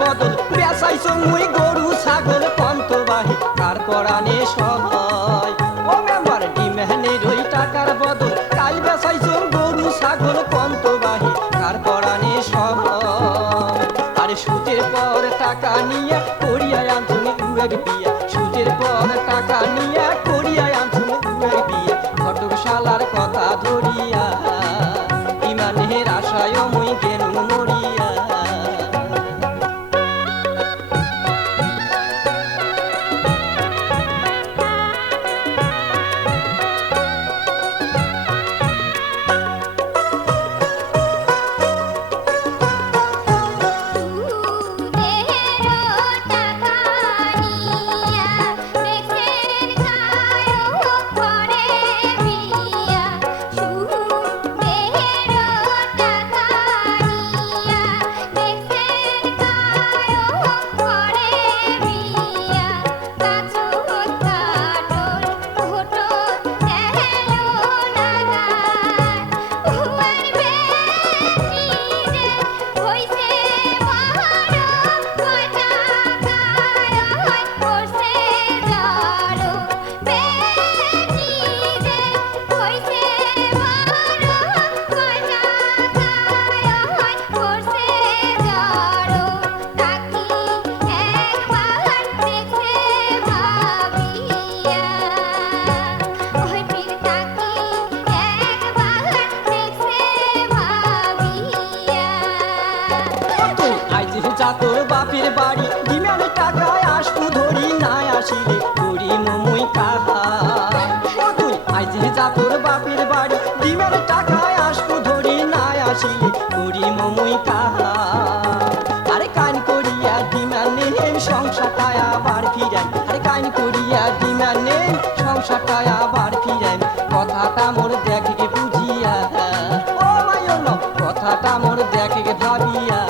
বদল বেসাইছো মুই গরু ছাগল পন্তবাহী কার পরাণে সহায় ও মেম্বার ডিমেহনের ওই টাকার বদল কাল বেসাইছো গরু ছাগল পন্তবাহী কার পরাণে সহায় আরে সুদের পর টাকা নিয়ে করিয়া আনছুনি উয়েক বিয়া সুদের পর টাকা নিয়ে করিয়া আনছুনি উয়েক বিয়া ঘটক শালার কথা ধরিয়া ইমানের আশায় মুই গেনু মরিয়া তোর বাপের বাড়ি ডিমের টাকায় আসতু ধরি না আসিলে করি মুই কাহা ও তুই আইজি যা তোর বাপের বাড়ি ডিমের টাকায় আসতু ধরি না আসিলে করি মুই কাহা আরে কান করিয়া ডিমার নেন সংসারটা আবার ফিরাই আরে কান করিয়া ডিমার নেন সংসারটা আবার ফিরাই কথাটা মোর দেখে বুঝিয়া ও মায়ন কথাটা মোর দেখে ভাবিয়া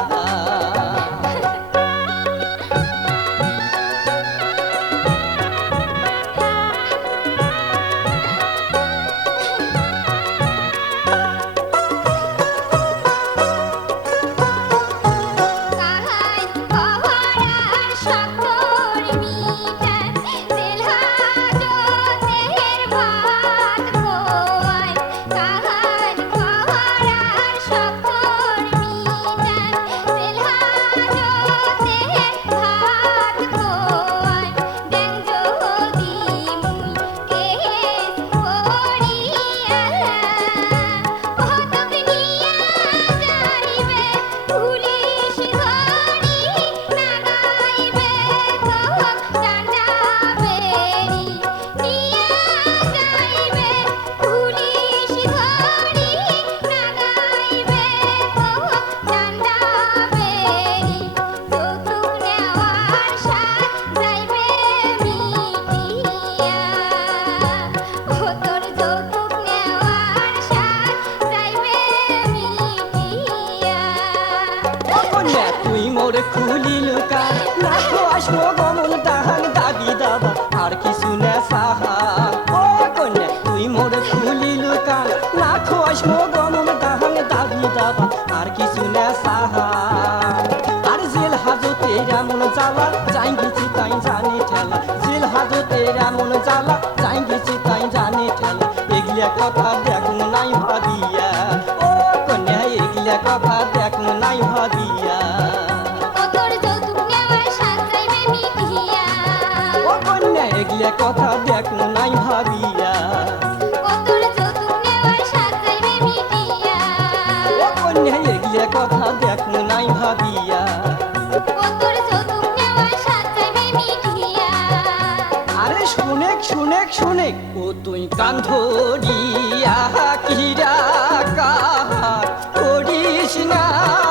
খুলিল কান নাকো আসবো গমন তাহান দাবি দাবা আর কিছু না সাহা ও কন্যা তুই মোর খুলিল কান নাকো আসবো গমন তাহান দাবি দাবা আর কিছু না সাহা আর জেল হাজতে এমন জ্বালা যাই গেছি তাই জানি ঠেলা জেল হাজতে এমন জ্বালা যাই গেছি তাই জানি ঠেলা এগুলা কথা দেখুন নাই ভাবিয়া ও কন্যা এগুলা কথা দেখুন নাই ভাবিয়া এগুলা কথা দেখো নাই ভাবিয়া ও কন্যা এগুলা কথা দেখো নাই ভাবিয়া আরে শুনেক শুনেক শুনেক ও তুই কান ধরিয়া কিরা কাহার করিস না